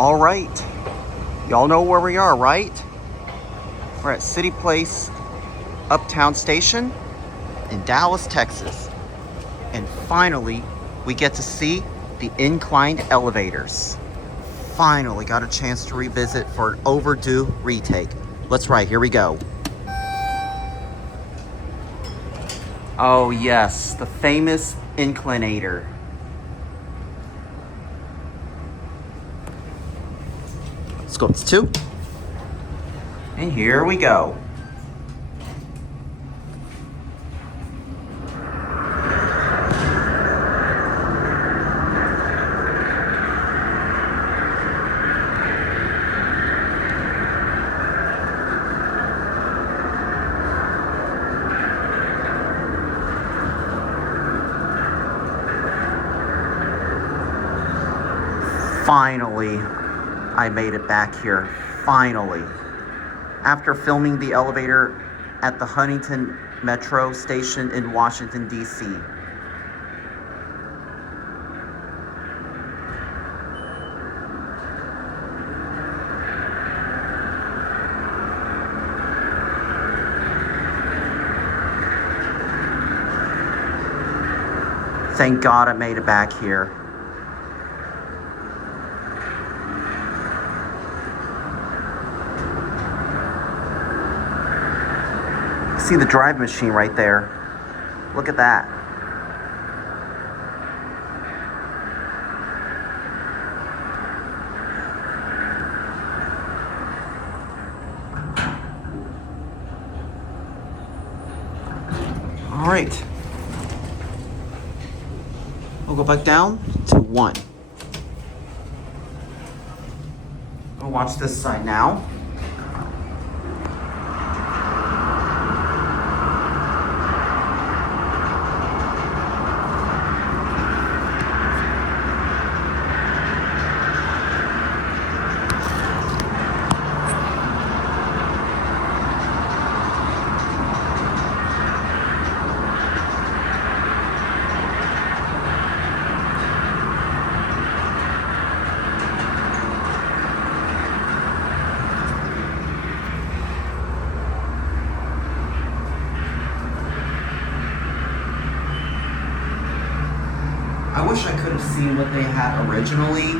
All right, y'all know where we are, right? We're at Cityplace, Uptown Station in Dallas, Texas. And finally, we get to see the inclined elevators. Finally got a chance to revisit for an overdue retake. Let's ride, here we go. Oh yes, the famous inclinator. Let's go, it's 2. And here we go. Finally, I made it back here. Finally. After filming the elevator at the Huntington Metro Station in Washington, D.C. Thank God I made it back here. See the drive machine right there. Look at that. All right. We'll go back down to 1. I'll watch this side now. I wish I could have seen what they had originally,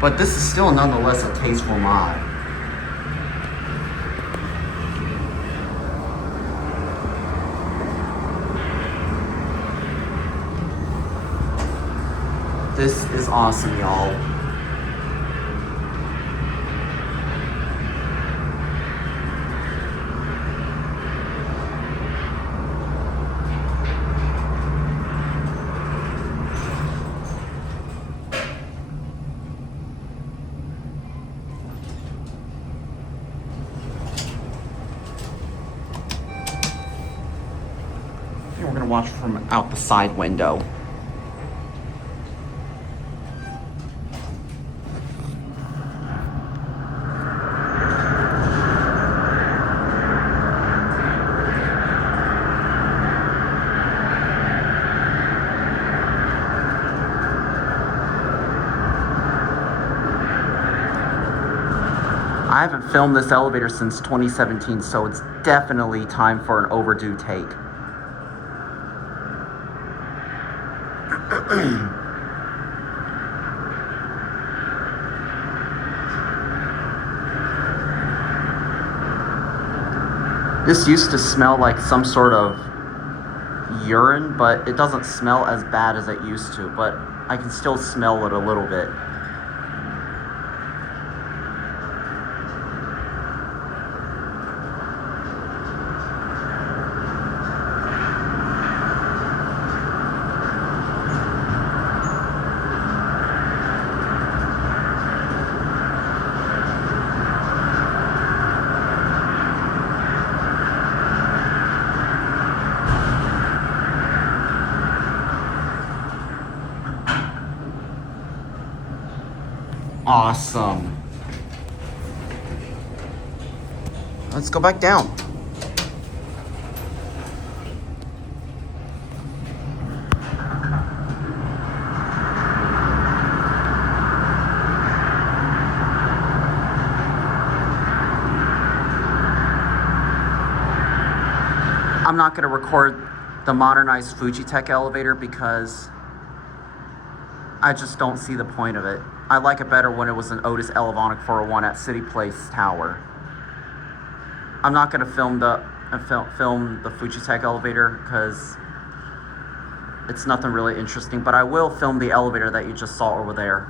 but this is still nonetheless a tasteful mod. This is awesome, y'all. We're gonna watch from out the side window. I haven't filmed this elevator since 2017, so it's definitely time for an overdue take. This used to smell like some sort of urine, but it doesn't smell as bad as it used to, but I can still smell it a little bit. Awesome. Let's go back down. I'm not going to record the modernized Fujitech elevator because I just don't see the point of it. I like it better when it was an Otis Elevonic 401 at Cityplace Tower. I'm not going to film the Fujitech elevator because it's nothing really interesting, but I will film the elevator that you just saw over there.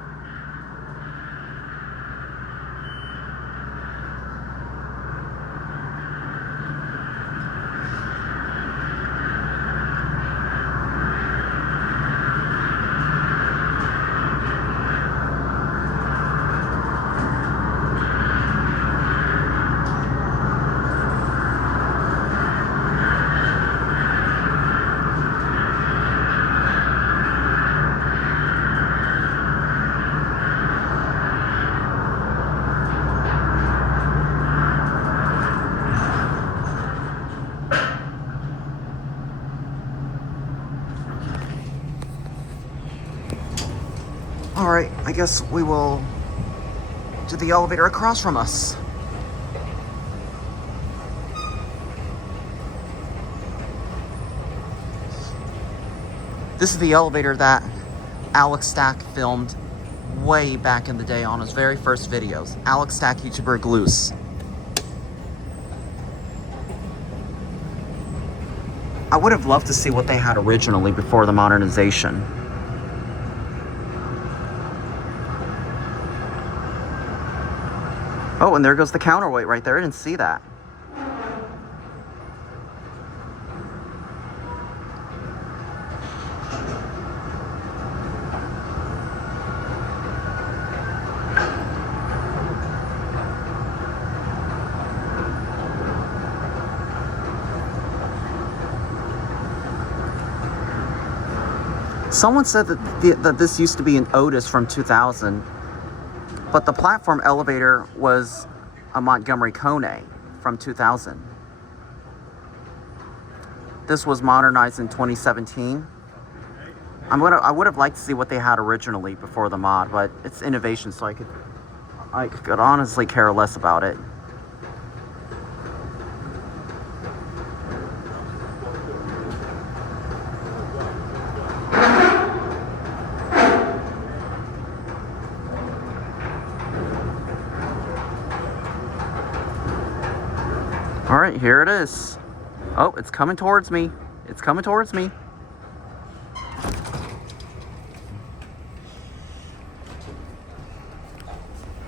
Alright, I guess we will do the elevator across from us. This is the elevator that Alex Stack filmed way back in the day on his very first videos. Alex Stack, YouTuber Gloose. I would have loved to see what they had originally before the modernization. Oh, and there goes the counterweight right there. I didn't see that. Someone said that this used to be an Otis from 2000. But the platform elevator was a Montgomery Kone from 2000. This was modernized in 2017. I would have liked to see what they had originally before the mod, but it's innovation, so I could honestly care less about it. All right, here it is. Oh, it's coming towards me. It's coming towards me.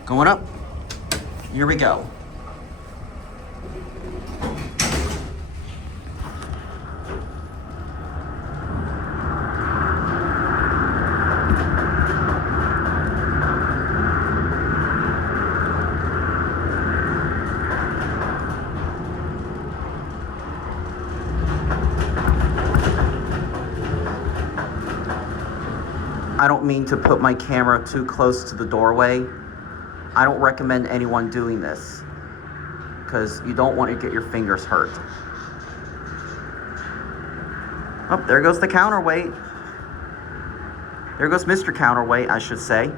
Going up. Here we go. I don't mean to put my camera too close to the doorway. I don't recommend anyone doing this because you don't want to get your fingers hurt. Oh, there goes the counterweight. There goes Mr. Counterweight, I should say.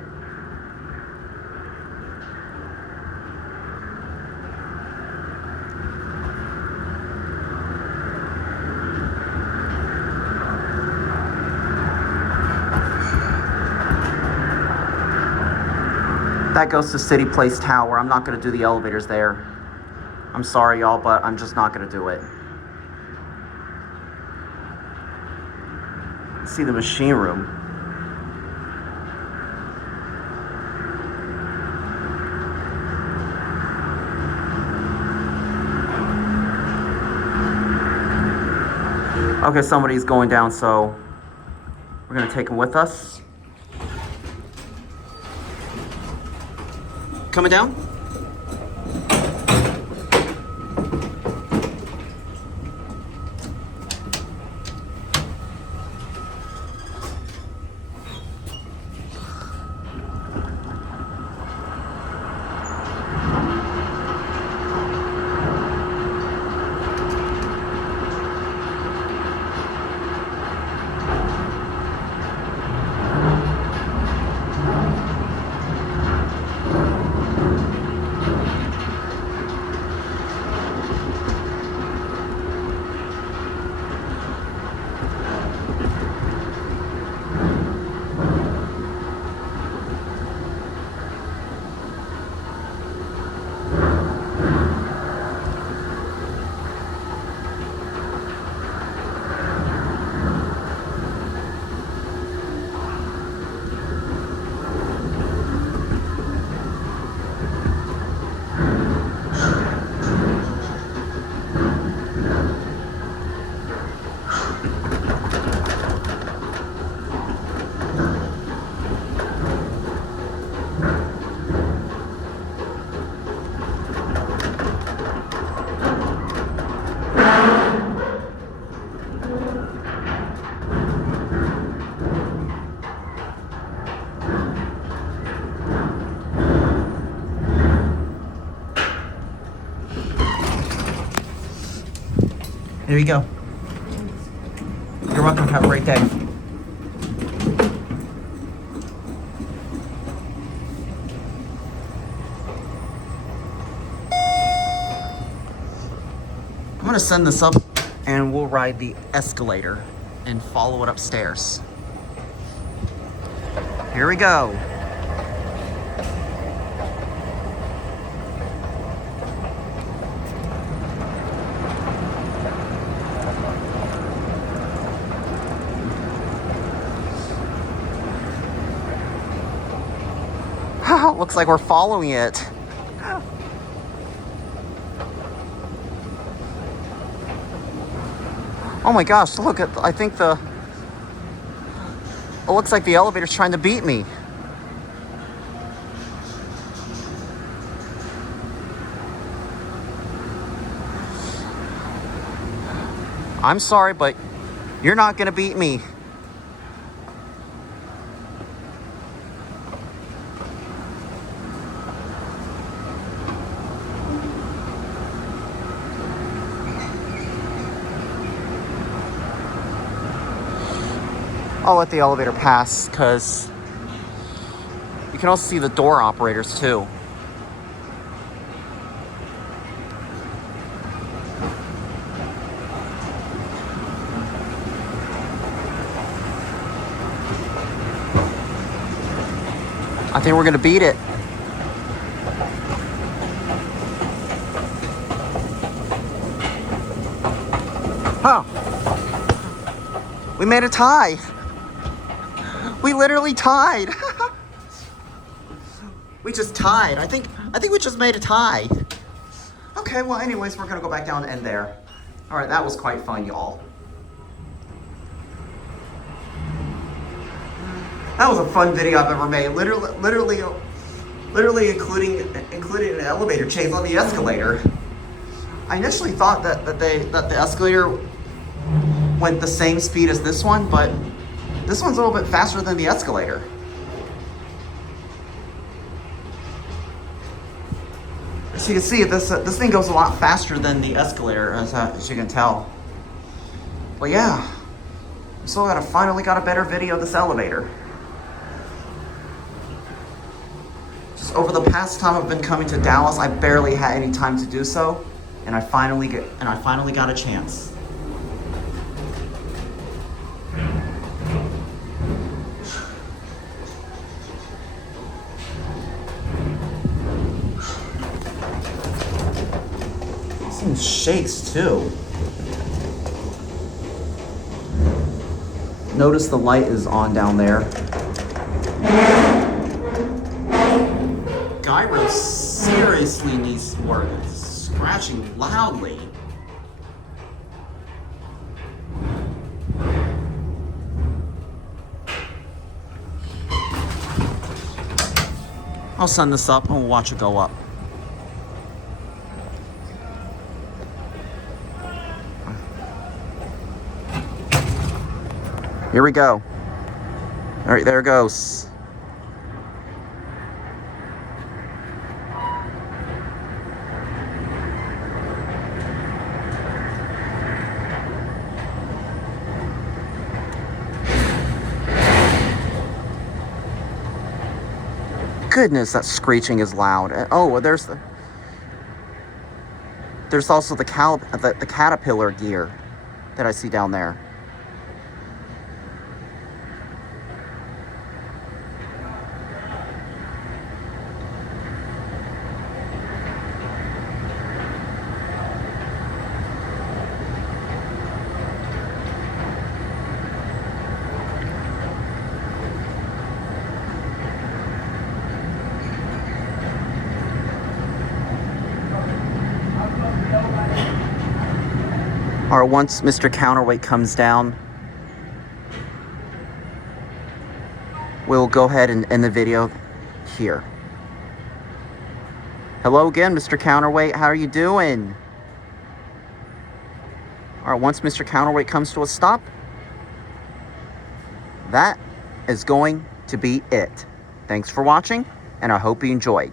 That goes to Cityplace Tower. I'm not going to do the elevators there. I'm sorry, y'all, but I'm just not going to do it. See the machine room. Okay, somebody's going down, so we're going to take him with us. Coming down? Here you go. You're welcome. Have a great day. I'm gonna send this up and we'll ride the escalator and follow it upstairs. Here we go. Looks like we're following it. Oh my gosh, look at, I think it looks like the elevator's trying to beat me. I'm sorry, but you're not gonna beat me. I'll let the elevator pass because you can also see the door operators too. I think we're gonna beat it. Huh. We made a tie. We literally tied. We just tied. I think we just made a tie. Okay, well anyways, we're gonna go back down and end there. All right, that was quite fun, y'all. That was a fun video I've ever made. Literally including an elevator chase on the escalator. I initially thought that the escalator went the same speed as this one, but this one's a little bit faster than the escalator. As you can see, this thing goes a lot faster than the escalator, as you can tell. But yeah, so I finally got a better video of this elevator. Just over the past time I've been coming to Dallas, I barely had any time to do so, and I finally got a chance. Shakes too. Notice the light is on down there. Gyro seriously needs work. It's scratching loudly. I'll send this up and we'll watch it go up. Here we go. All right, there it goes. Goodness, that screeching is loud. Oh, there's also the caterpillar gear that I see down there. Or once Mr. Counterweight comes down, we'll go ahead and end the video here. Hello again, Mr. Counterweight. How are you doing? All right, once Mr. Counterweight comes to a stop, that is going to be it. Thanks for watching, and I hope you enjoyed.